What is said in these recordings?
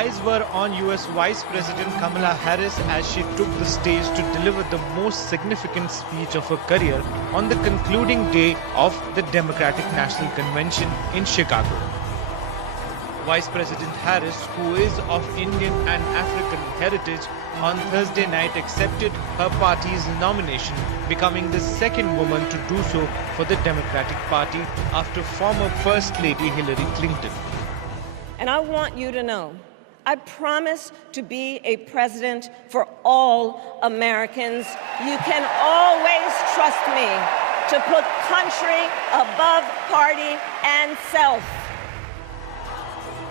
eyes were on US Vice President Kamala Harris as she took the stage to deliver the most significant speech of her career on the concluding day of the Democratic National Convention in Chicago. Vice President Harris, who is of Indian and African heritage, on Thursday night accepted her party's nomination, becoming the second woman to do so for the Democratic Party after former First Lady Hillary Clinton. And I want you to know, I promise to be a president for all Americans. You can always trust me to put country above party and self.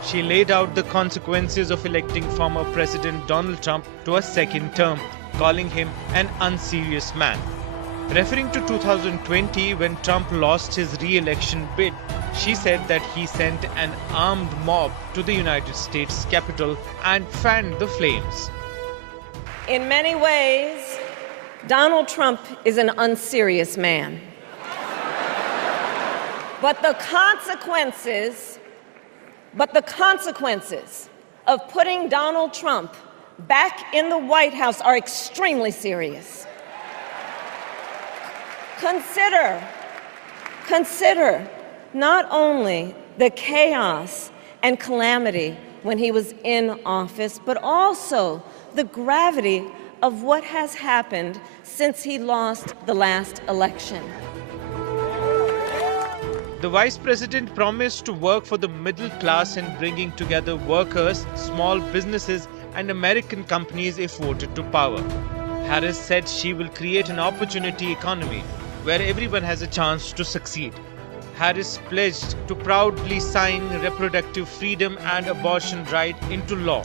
She laid out the consequences of electing former President Donald Trump to a second term, calling him an unserious man. Referring to 2020, when Trump lost his re-election bid, she said that he sent an armed mob to the United States Capitol and fanned the flames. In many ways, Donald Trump is an unserious man. But the consequences of putting Donald Trump back in the White House are extremely serious. Consider not only the chaos and calamity when he was in office, but also the gravity of what has happened since he lost the last election. The Vice President promised to work for the middle class in bringing together workers, small businesses, and American companies if voted to power. Harris said she will create an opportunity economy where everyone has a chance to succeed. Harris pledged to proudly sign reproductive freedom and abortion right into law.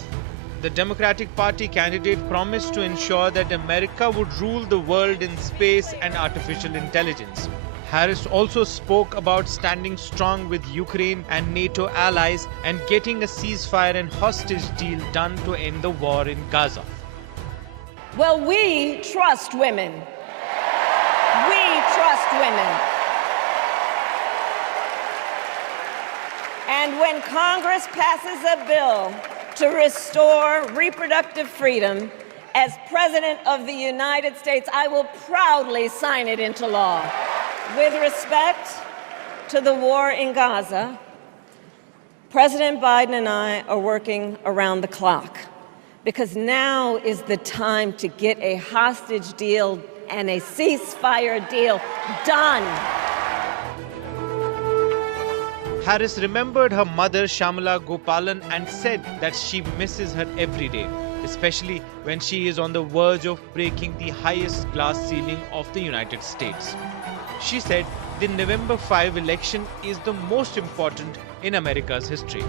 The Democratic Party candidate promised to ensure that America would rule the world in space and artificial intelligence. Harris also spoke about standing strong with Ukraine and NATO allies and getting a ceasefire and hostage deal done to end the war in Gaza. Well, we trust women. We trust women. And when Congress passes a bill to restore reproductive freedom, as President of the United States, I will proudly sign it into law. With respect to the war in Gaza, President Biden and I are working around the clock because now is the time to get a hostage deal and a ceasefire deal done. Harris remembered her mother Shyamala Gopalan and said that she misses her every day, especially when she is on the verge of breaking the highest glass ceiling of the United States. She said the November 5 election is the most important in America's history.